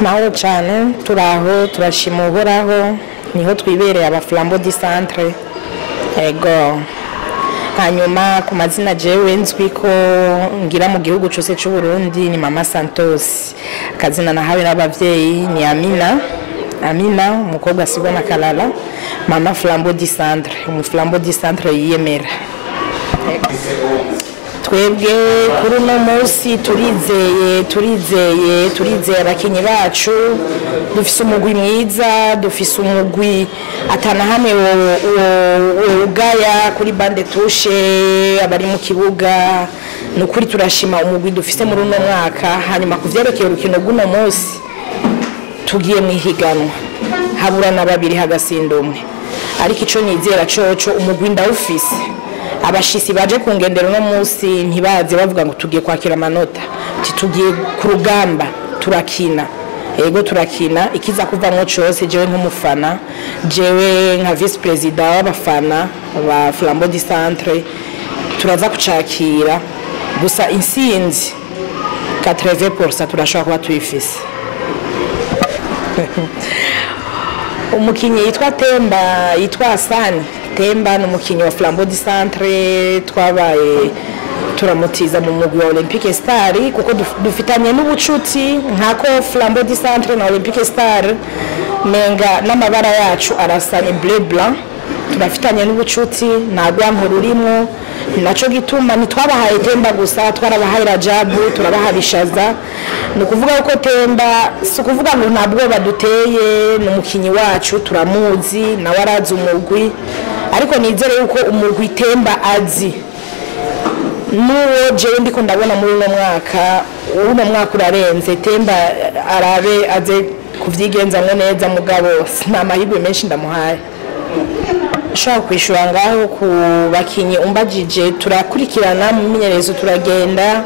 Naho cyane turaho turashima uhoraho niho twibereye aba Flambeau du Centre ego hanyuma ku mazina jewe nzwi ko ngira mu gihugu cyose cy'u Burundi ni Mama Santos akazina nahawe n'abavyeyi ni Amina umukobwa asigwa na Kalala Mama Flambeau du Centre Flambeau du Centre yiyemera twebwe kuri uno munsi turizeye abakinyi bacu dufise umugwi mwiza dufise umugwi atana hamwe ugaya kuri bande touche abari mu kibuga nukuri turashima umugwi dufise muri uno mwaka hanyuma kuvyerekeye urukino rw'uno munsi tugiye mu higanwa haburana babiri hagasinda umwe ariko ico nizera coco umugwi ndawufise abashisi baje kungendera no munsi ntibaze bavuga ngo tugiye kwakira amanota tugiye ku rugamba turakina ego turakina ikiza kuvamwo cyose jewe nk'umufana jewe nka vice president w'abafana ba Flambeau du Centre turaza kucakira gusa insinzi 80% turashobora kuba tuyifise umukinyi yitwa Temba yitwa Hasani Temba n'umukinyi wa Flambeau du Centre twabaye turamutiza mu mugwi wa Olympique Star kuko dufitanye n'ubucuti nkako Flambeau du Centre na Olympique Star menga n'amabara yacu arasanye bleu blanc turafitanye n'ubucuti nagwa nkururimo naco gituma nitwabahaye Temba gusa twarabahaye Rajabu turabahabishaza no kuvuga uko Temba si kuvuga ngo ntabwo baduteye n'umukinyi wacu turamuzi na warazi umugwi ariko nizere yuko umugwi Temba azi nuwo jewe ndiko ndabona muri uno mwaka urarenze Temba arabe aze kuvyigenzamwe neza mugabo nta mahirwe menshi ndamuhaye shaka kwishura ngaho ku bakinyi umbajije turakurikirana mu minyerezo turagenda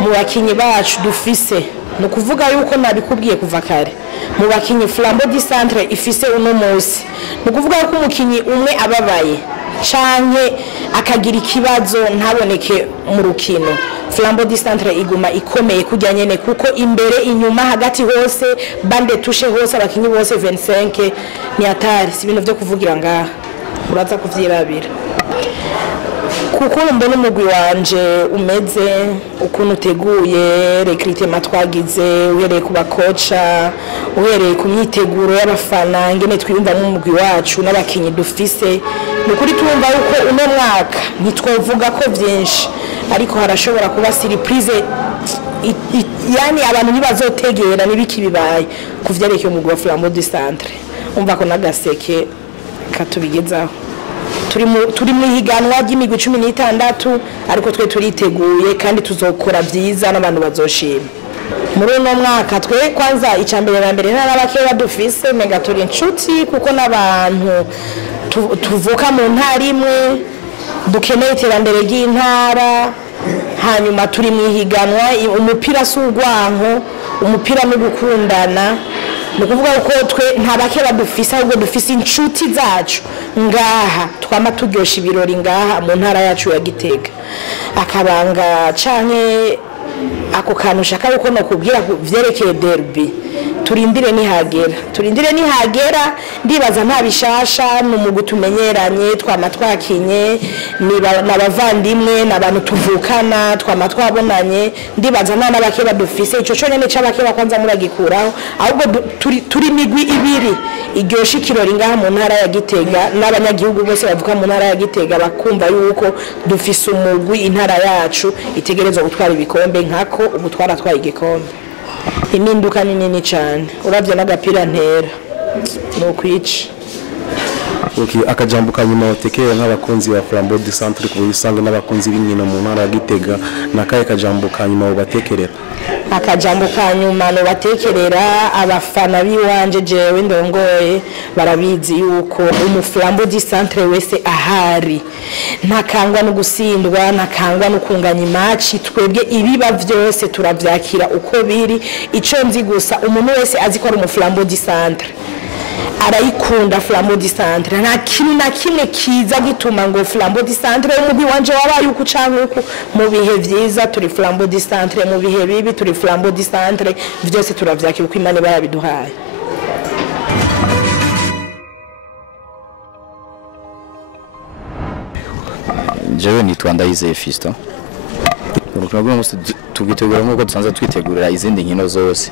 mu bakinyi bacu dufise no kuvuga yuko nabikubwiye kuva kare mu bakinyi Flambeau du Centre ifise uno munsi no kuvuga ko umukinyi umwe ababaye canke akagira ikibazo ntaboneke mu rukino Flambeau du Centre iguma ikomeye kujya nyene kuko imbere inyuma hagati hose bande touche hose abakinyi bose 25 ni atari si ibintu byo kuvugira ngaha uraza kuvyirabira kuko mbona umugwi wanje umeze ukuntu uteguye recruitment twagize uhereye ku bakocha uhereye ku myiteguro y'abafana ngene twiyumva mu mugwi wacu n'abakinyi dufise nukuri twumva uko uno mwaka ntitwovuga ko byinshi ariko harashobora kuba surprise yani abantu nibazotegera nibiki bibaye kuvyerekeye umugwi wa Flambeau du Centre umva ko nagaseke katubigezaho turi mu higanwa ry'imigwi 16 ariko twe turiteguye kandi tuzokora byiza n'abantu bazoshima muri uno mwaka twe kwanza icambere na mbere n'abake badufise mega turi inshuti kuko n'abantu tuvuka mu ntara imwe dukeneye iterambere ry'intara hanyuma turi mu higanwa umupira s'urwanko umupira no gukundana no kuvuga ko twe ntabake badufise ahubwo dufise inshuti zacu ngaha twama turyosha ibirori ngaha mu ntara yacu ya Gitega akabanga canke ako kantu shaka uko no kubwira vyerekeye derby turindire nihagera ndibaza nta bishasha n'umugu tumenyeranye twama twakinye n'abavandimwe n'abantu tuvukana twama twabonanye ndibaza nta nabake badufise ico cyo nyene c'abake bakwanza muragikuraho ahubwo turi migwi ibiri iryosha ikirori ngaha mu ntara ya Gitega n'abanyagihugu bose bavuka mu ntara ya Gitega bakumva yuko dufise umugwi intara yacu itegerezwa gutwara ibikombe nkako ubutwara twaye igikombe iminduka nini cyane uravye n'agapira ntera no kwica akajambo kanyuma otekeye nk'abakunzi ba Flambeau du Centre ku bisanzwe n'abakunzi b'inkino mu ntara ya Gitega nakaye kajambo kanyuma ubatekerera akajambo kanyuma no batekerera abafana biwanje jewe ndongoye barabizi yuko Flambeau du Centre wese ahari ntakangwa no gusindwa ntakangwa no kunganya imaci twebwe ibiba byose turavyakira uko biri ico nzi gusa umuntu wese azi ko ari Flambeau du Centre arayikunda Flambeau du Centre nta kintu na kimwe kiza gituma ngo Flambeau du Centre umugwi wanje wabaye uku canke uku mu bihe vyiza turi Flambeau du Centre mu bihe bibi turi Flambeau du Centre vyose turavyakira uko Imana barabiduhaye. Jewe nitwa Ndayizeye Fiston. Urukino rw'umunsi tugitegura nk'uko dusanzwe twitegurira izindi nkino zose.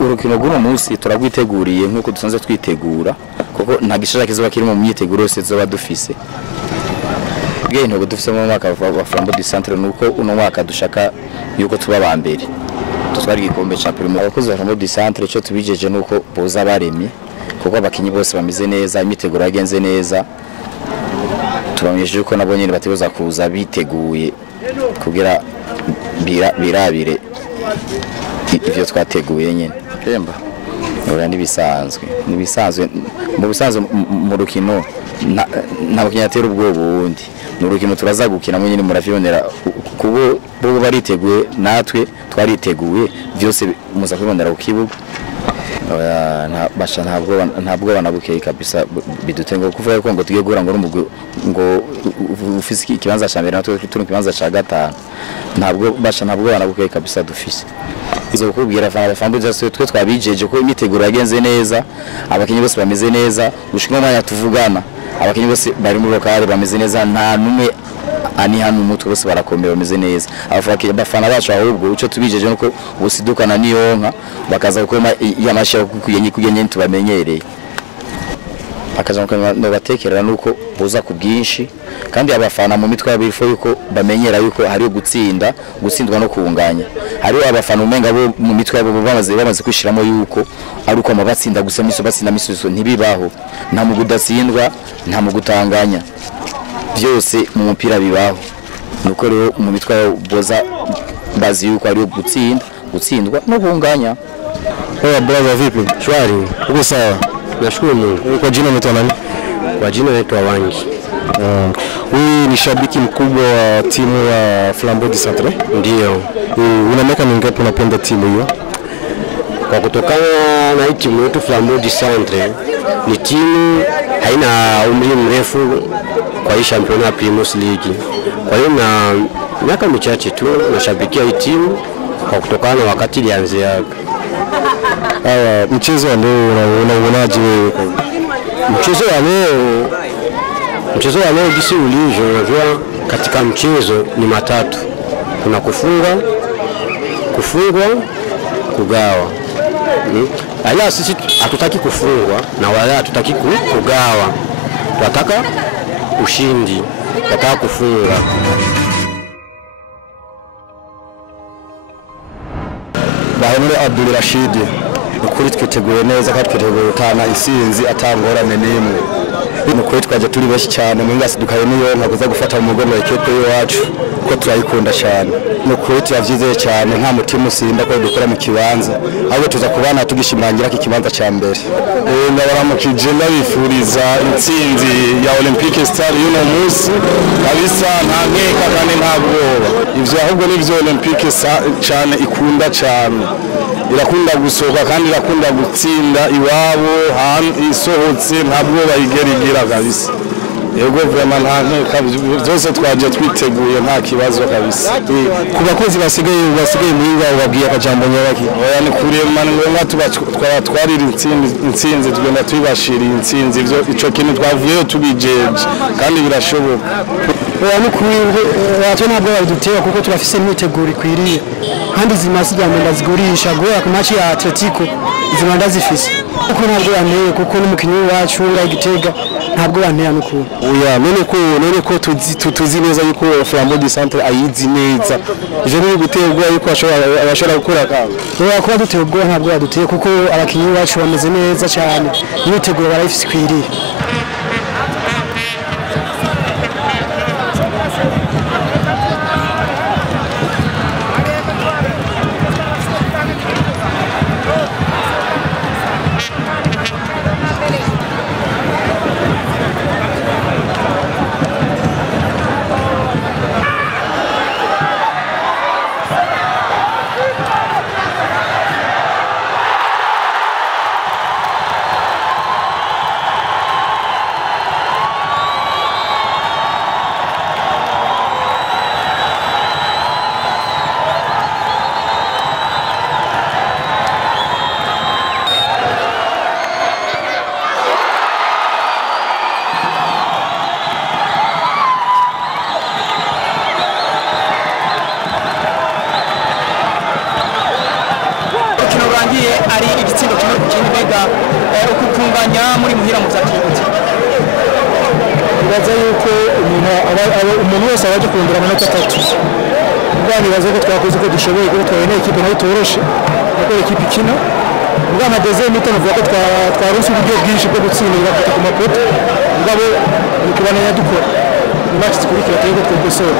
Urukino rw'umunsi turagwiteguriye nk'uko dusanzwe twitegura kuko nta gishaka kizoba kiri mu myiteguro yose zoba dufise. Bwe intego dufise mu mwaka wa Flambeau du Centre nuko uno mwaka dushaka yuko tuba ba mbere. Tutwari igikombe cha Premier. Abakozi ba Flambeau du Centre cyo tubijeje nuko boza baremye kuko abakinyi bose bameze neza, imyiteguro yagenze neza. Tubamenyesheje ko nabo nyene bateguza kuza biteguye kugira birabire ivyo twateguye nyene Pemba ora nibisanzwe mu bisanzwe mu rukino nta bakinyatera ubwo bundi mu rukino turaza gukina mu nyene muravibonera kubo bo bariteguye natwe twariteguye vyose muza kubibonera ku kibuga basha ntabwo banabukeye kabisa bidutenga kuvuga ko ngo tugiye gura ngo n'umugwi ngo ufise ikibanza ca mbere natwe turi ikibanza ca gatanu ntabwo banabukeye kabisa dufise izo kubwira Flambeau du Centre twe twabijeje ko imiteguro yagenze neza abakinyi bose bameze neza gushika umwanya tuvugana abakinyi bose bari muri lokale bameze neza nta numwe ani hano umutwe bose barakomera bameze neza abafana bacu ahubwo uco tubijeje nuko busidukana niyonka bakaza gukoma yamashya kuyenye tubamenyereye akaza no batekerera nuko boza ku bwinshi kandi abafana mu mitwe y'abifo yuko bamenyera yuko hari gutsindwa no kunganya hari abafana umenga bo mu mitwe yabo bamaze kwishiramo yuko ari uko amabatsinda gusa batsinda misuso ntibibaho nta mu gudatsindwa nta mu gutanganya byose mu mupira bibaho nuko rero mu mitwe yabo boza bazi yuko ari gutsindwa no kunganya. Brother vipi? Shwari. Uko sawa? Nashukuru Mungu. Kwa jina unaitwa nani? Kwa jina naitwa Wangi. Wewe ni shabiki mkubwa wa timu ya Flambeau du Centre? Ndio. Una miaka mingapi unapenda timu hiyo? Kwa kutokana na timu yetu Flambeau du Centre ni timu haina umri mrefu kwa hii championnat ya Premier League. Kwa hiyo na miaka michache tu nashabikia hii timu kwa kutokana na wakati ilianzia. Mchezo wa leo unaonaje wewe? Mchezo wa leo jinsi ulivyo, unajua katika mchezo ni matatu. Kuna kufungwa, kugawa. Ila sisi hatutaki kufungwa na wala hatutaki kugawa. Tunataka ushindi, tunataka kufunga. Bahemure Abdul Rashid ukuri twiteguye neza kandi twiteguye gutana isinzi atangorane n'imwe nukuri twaje turi benshi cyane mu ngasi dukaye niyo nkakuza gufata mu mugongo ekipe yacu ko turayikunda cyane nukuri turavyizeye cyane nta mutima usinda ko dukora mu kibanza ahubwo tuza kubana tugishimangira iki kibanza cya mbere ndabaramukije ndabifuriza intsinzi ya Olympique Star y'uno munsi kabisa nta nkeka kandi nta bwoba ivyo ahubwo nivyo Olympique cyane ikunda cyane irakunda gusohoka kandi irakunda gutsinda iwabo isohotse ntabwo bayigerigira kabisa yego vraiment nta nkeka byose twaje twiteguye nta kibazo kabisa ku bakozi basigaye muhinga babwiye akajambo nyabaki oya ni kurema ngombwa twatwarira intsinzi tugenda twibashiriye intsinzi ivyo ico kintu twavuyeyo tubijeje kandi birashoboka oya ni kuwirwe wato ntabwo badutera kuko turafise imyiteguro ikwiriye kandi zimasi jambo ndazigurisha goya ku match ya Atletico izima ndazifise kuko ntabwo yanteye kuko n'umukinyi wacu ngayigitega ntabwo yantera nuko oya none ko tuzi neza yuko Flambeau du Centre ayizi neza je ni gutegwa yuko abashora gukora kandi oya kuba dutegwa ntabwo yaduteye kuko abakinyi bacu bameze neza cyane imyiteguro barayifise ikwiriye. kindi mbega ukukunganya muri muhira mu byakibutse bibaza yuko umuntu wese abaje kurondera amanota 3 ubwana bibaza ko twakoze uko dushoboye kuko twabonye ikipe nayo toroshe kuko ikipe ikina ubwana deuxième mi-temps vuga ko twaronse uburyo bwinshi bwo gutsindira ku mapoto ngabo nikubana dukora match zikurikira twego twokosora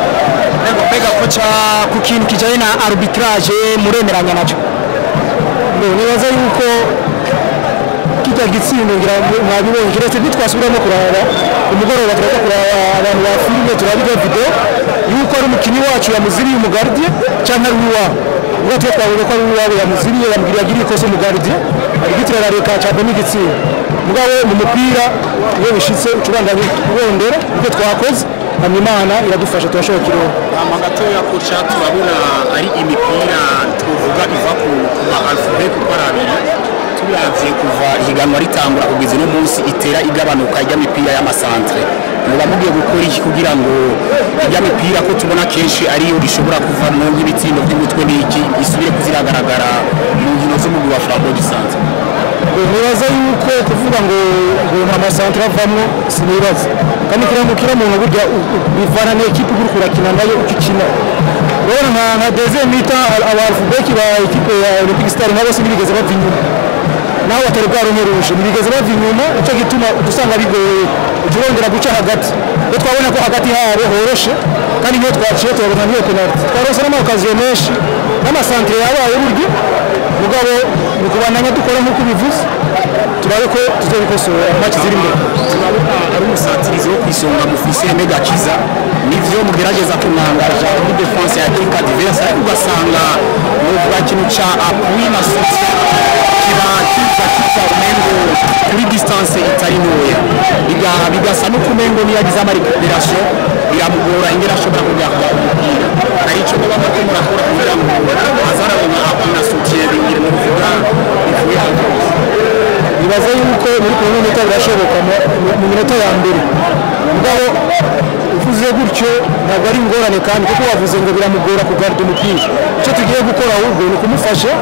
mbega koca ku kintu kijanye na arbitrage muremeranya naco nibaza yuko kijya gitsindo ngira mwabibonye kiretse bitwasubiramo kuraba umugoroba turaka kuraba abantu ba filime turabiga video yuko ari umukinyi wacu yamuziriye umugardie cyangwa ari uwabo ubwo twabonye ko ari uwabo yamuziriye yambwira agira ikosa umugardie arbitrage areka cyane n'igitsina mugabo mu mupira iyo bishitse ucuranga bibondera ubwo twakoze Imana iradufasha turashobora kirero amagato ya kocha turabona ari imipira tuvuga iva ku alphabet ku parabiri turavye kuva higanwa ritangura kugeza no munsi itera igabanuka ijya mipira y'amasantre muba mugiye gukora iki kugira ngo ijya mipira ko tubona kenshi ariyo ishobora kuva mu nk'ibitsindo by'umutwe n'iki isubire kuziragaragara mu nkino z'umugwi wa Flambeau du Centre nibaza yuko kuvuga ngo nta masantre avamwo sinibaza kandi kiramukira mu buryo bivana n'ekipe uri kurakina nayo ukikina rero nka deuxième mi-temps alphabet ba equipe ya Olympic Star nabo sinibigeze bava inyuma naho batari bwaronyoruje nibigeze bava inyuma icyo gituma dusanga bigoye ujurondera guca hagati iyo twabona ko hagati habo horoshe kandi niyo twaciye turabona niyo penalty twarose n'amakaziyo menshi n'amasantre yabaye buryo mugabo nikubananya dukora nk'uko bivuze turabe ko tuzobikosora match ziri imbere turabona ari umusatirizi wo kwisonga mufise Megakiza nivyo mugerageza kumwangaja muri defense ya equipe adverse ariko ugasanga n'uvuga kintu ca appui na soutien kiza umengo kuri distance itari ntoya bigasa no kumengo niyagize ama recuperation biramugora ingera ashobora kujya umupira ari ico baba ko murakora kugira ngo azara appui na soutien bingire mu kuvuga ivuye bibaza yuko muri kumwe n'ita birashoboka mu minota ya mbere mugabo uvuze gutyo ntabwo ari ingorane kandi kuko wavuze ngo biramugora kugarda umupira icyo tugiye gukora ahubwo ni kumufasha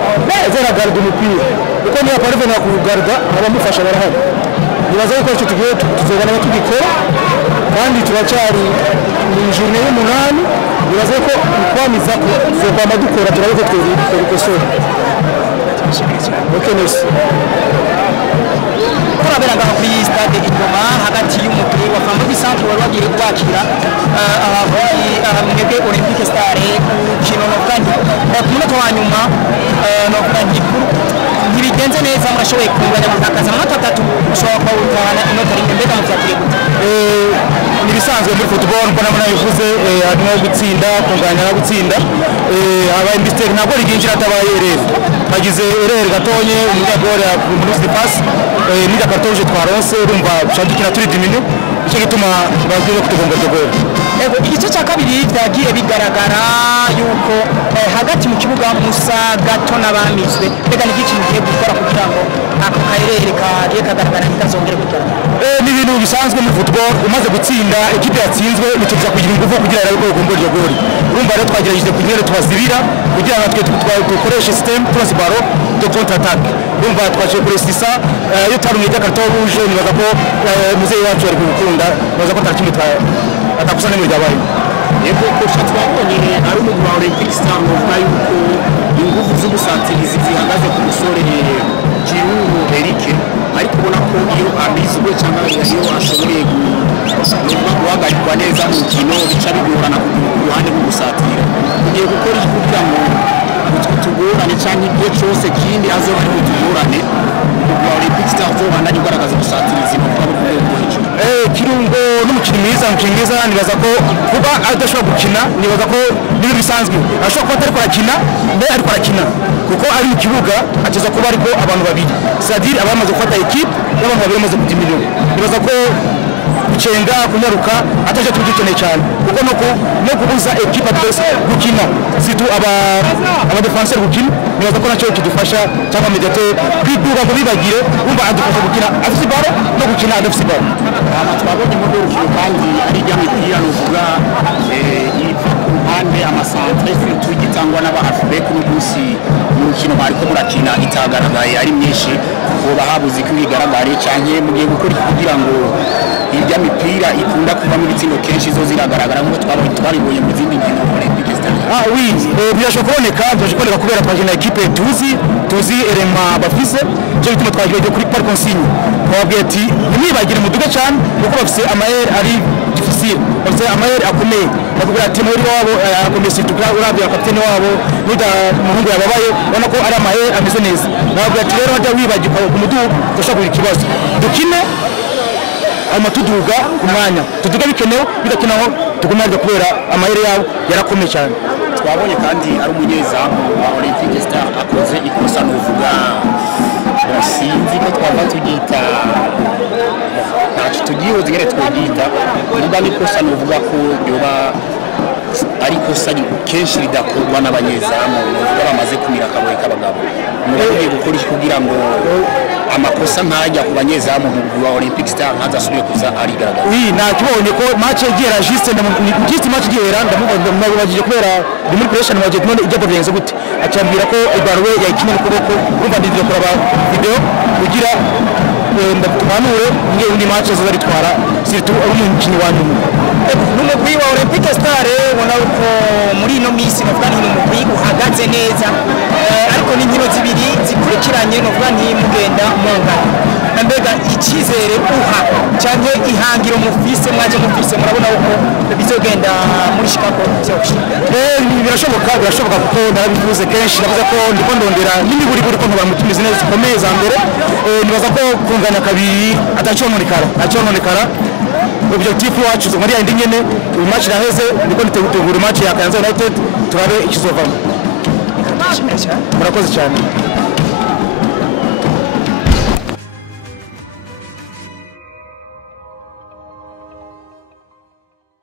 azara garda umupira kuko niyo parve na kugarda abamufasha barahari bibaza yuko icyo tugiye tuzobana tugikora kandi turacyari mu journée y'umunani bibaza ko kwamiza ko tuzobama dukora turabe ko twabikosora okay merci kurabera ngaho kuri stade Ingoma hagati y'umupira wa Flambeau du Centre wari wagiye kwakira mwebwe Olympic Star kino kandi ku munota wa nyuma no kandi ntibigenze neza murashoboye kunganya gutakaza amanota 3 ushobora kwawutana inota rimwe mbega muvyakire gute nibisanzwe muri football mbona mwana bivuze harimo gutsinda kunganya no gutsinda abaye mistake ntabwo riginjira atabaye rero bagize erreur gatonye umunyagore ya muri pass nida cartonge twaronse urumva cyadukina turi diminu icyo gituma bagiye kutugomba dogora igice cya kabiri byagiye bigaragara yuko hagati mu kibuga musa gato n'abamizwe mbega ni ikintu giye gukora kugira ngo ako karere kagiye kagaragara kitazongere kugaragara ni ibintu bisanzwe muri football umaze gutsinda ekipe yatsinzwe nituza kugira ingufu kugira ngo ugombe iryo goli urumva rero twagerageje kugira tubazibira kugira ngo dukoreshe system cross baro de contre attaque urumva twaje kuresisa iyo tari mu carton rouge nibaza ko muzeyi wacu ari gukunda nibaza ko ntakimwe atakusana muri dabaye yego kocha twabonye ari umugwi wa Olympic Star uvuga yuko ingufu z'ubusatirizi zihagaze ku musore Kiruru Eric ariko ubona ko iyo abizwe cyangwa iyo ashoboye guhagarikwa neza mu kino bica bigorana ku ruhande rwo gusatira ugiye gukora iki kugira ngo tugorane cyangwa igihe cyose kindi azoba ari tugorane umugwi wa Olympic Star uzobandanya ugaragaza ubusatirizi mu kuba buri rwego hejuru Kirungo n'umukinnyi mwiza nibaza ko kuba adashobora gukina nibaza ko nibi bisanzwe ashobora kuba atari kurakina mbere ariko arakina kuko ari mu kibuga ateza kuba ariko abantu babiri c'est-à-dire abamaze gufata equipe n'abantu babiri bamaze kutimira nibaza ko gucenga kunyaruka ataje tugikeneye cyane kuko no kubuza equipe adverse gukina surtout aba defenseur gukina nibaza ko nacyo kidufasha cyangwa mediateur kwiduga ngo bibagire umva adufasha gukina afite baro no gukina adafite baro twabonye mu rukino kandi ari rya mipira n'uvuga iva ku ruhande amasantre tugi cyangwa n'abahafube ku munsi mukino bariko murakina itagaragaye ari myinshi ngo bahabuze ko bigaragare cyane mu gihe gukora kugira ngo irya mipira ikunda kuva mu bitsindo kenshi zo ziragaragara ngo twaribonye mu zindi nkino Olympique Stade. Oui, birashoboka kuboneka kubera pagina equipe tuzi elema bafise cyo bituma twagiye kuri par consigne twabwiye ati ntibagire muduga cyane kuko bafise amaere ari difficile bafise amaere akomeye bakubwira ati muri wabo akomeye tukura urabye kapiteni wabo nuda muhungu yababaye ubona ko ari amaere ameze neza nabwo ati rero hajya wibagirwa ku muduga dushaka ikibazo dukine amatuduga ku mwanya tuduga bikenewe bidakenaho tugumaje kubera amahere yabo yarakomeye cyane. Twabonye kandi ari umunyezamu wa Olympique Stars akoze ikosa n'uvuga sinzi ko twava tugita ntacyo tugiye uzigere twogita uvuga n'ikosa n'uvuga ko yoba ari ikosa kenshi ridakorwa n'abanyezamu n'uvuga bamaze kumira akaboye k'abagabo muragiye gukora iki kugira ngo amakosa ntajya ku banyezamu wa Olympique Stars ntazasubire kuza arigaragaza. Oui, nakibonye ko match igera juste match igera ndamubagije kubera muri pressure n'abaje none ijya bavenze gute acambira ko Ibarwe yakina ukuboko urumva ndizira kuraba video kugira ndatumanure ngiye undi match zozaritwara surtout ari umukino wa nyuma n'umugwi wa Olympique Stars ubona ko muri ino minsi novuga ni umugwi uhagaze neza ariko n'inkino zibiri zikurikiranye novuga nti mugenda mungana mbega icyizere uha cyane ihangiro mufise mwaje mufise murabona uko bizogenda muri Chicago birashoboka kuko narabivuze kenshi navuze ko ndiko ndondera n'imiburi ko ntubamutumize neza zikomeye za mbere nibaza ko kunganya kabiri atacyononekara objectif wacu muri yindi nyene uyu match iraheze ndiko nitegura match ya Kayanza United turabe ikizovamo. Murakoze cyane.